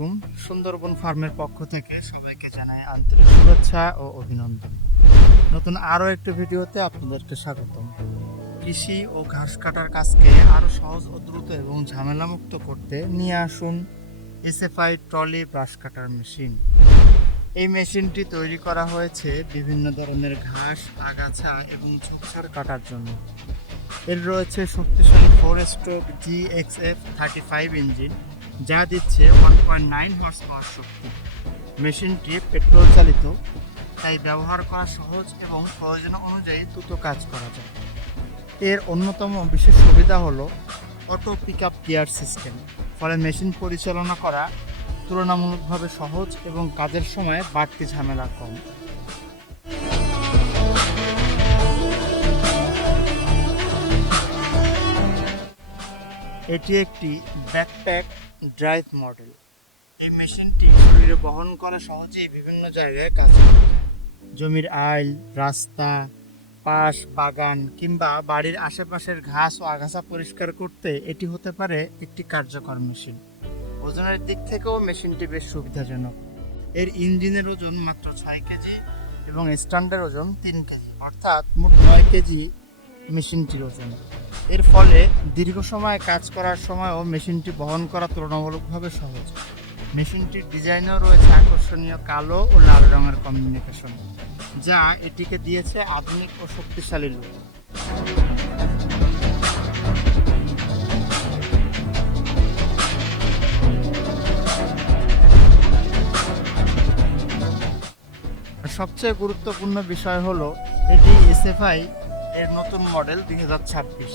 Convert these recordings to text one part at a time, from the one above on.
আলাইকুম। সুন্দরবন ফার্মের পক্ষ থেকে সবাইকে জানাই আন্তরিক শুভেচ্ছা ও অভিনন্দন। নতুন আরও একটি ভিডিওতে আপনাদেরকে স্বাগতম। কৃষি ও ঘাস কাটার কাজকে আরও সহজ ও দ্রুত এবং ঝামেলামুক্ত করতে নিয়ে আসুন এসএফআই ট্রলি ব্রাশ কাটার মেশিন। এই মেশিনটি তৈরি করা হয়েছে বিভিন্ন ধরনের ঘাস, আগাছা এবং ঝোপঝাড় কাটার জন্য। এর রয়েছে শক্তিশালী 4 স্ট্রোক GXF35 ইঞ্জিন, যা দিচ্ছে 1.9 হর্স পাওয়ার শক্তি। মেশিনটি পেট্রোল চালিত, তাই ব্যবহার করা সহজ এবং প্রয়োজন অনুযায়ী দ্রুত কাজ করা যায়। এর অন্যতম বিশেষ সুবিধা হলো অটো পিকআপ গিয়ার সিস্টেম, ফলে মেশিন পরিচালনা করা তুলনামূলকভাবে সহজ এবং কাজের সময় বাড়তি ঝামেলা কম। এটি একটি ব্যাকপ্যাক ড্রাইভ মডেল। এই মেশিনটি শরীরে বহন করে সহজেই বিভিন্ন জায়গায় কাজ করা যায়। জমির আইল, রাস্তা, পাশ, বাগান কিংবা বাড়ির আশেপাশের ঘাস ও আগাছা পরিষ্কার করতে এটি হতে পারে একটি কার্যকর মেশিন। ওজনের দিক থেকেও মেশিনটি বেশ সুবিধাজনক। এর ইঞ্জিনের ওজন মাত্র 6 কেজি এবং স্ট্যান্ডের ওজন 3 কেজি, অর্থাৎ মোট 9 কেজি মেশিনটির ওজন। এর ফলে দীর্ঘ সময় কাজ করার সময়ও মেশিনটি বহন করা তুলনামূলকভাবে সহজ। মেশিনটির ডিজাইনেও রয়েছে আকর্ষণীয় কালো ও লাল রঙের কম্বিনেশন, যা এটিকে দিয়েছে আধুনিক ও শক্তিশালী লুক। সবচেয়ে গুরুত্বপূর্ণ বিষয় হলো এটি এসএফআই এর নতুন মডেল 2026।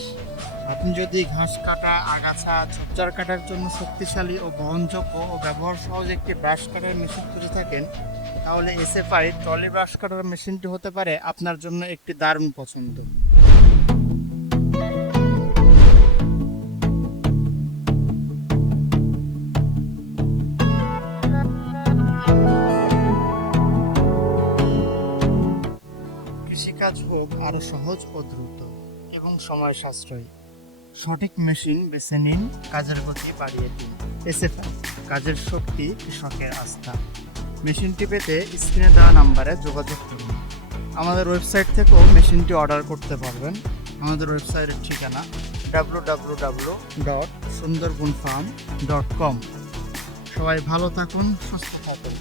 আপনি যদি ঘাস কাটা, আগাছা, ঝোপঝাড় কাটার জন্য শক্তিশালী ও বহনযোগ্য ও ব্যবহার সহজ একটি ব্রাশ কাটার মেশিন খুঁজে থাকেন, তাহলে এসএফআই ট্রলি ব্রাশ কাটার মেশিনটি হতে পারে আপনার জন্য একটি দারুণ পছন্দ। কৃষিকাজ হোক আরও সহজ ও দ্রুত এবং সময় সাশ্রয়ী, সঠিক মেশিন বেছে নিন, কাজের গতি বাড়িয়ে দিন। এসএফআই, কাজের শক্তি, কৃষকের আস্থা। মেশিনটি পেতে স্ক্রিনে দেওয়া নাম্বারে যোগাযোগ করুন। আমাদের ওয়েবসাইট থেকেও মেশিনটি অর্ডার করতে পারবেন। আমাদের ওয়েবসাইটের ঠিকানা www.sundarbanfarm.com। সবাই ভালো থাকুন, সুস্থ থাকুন।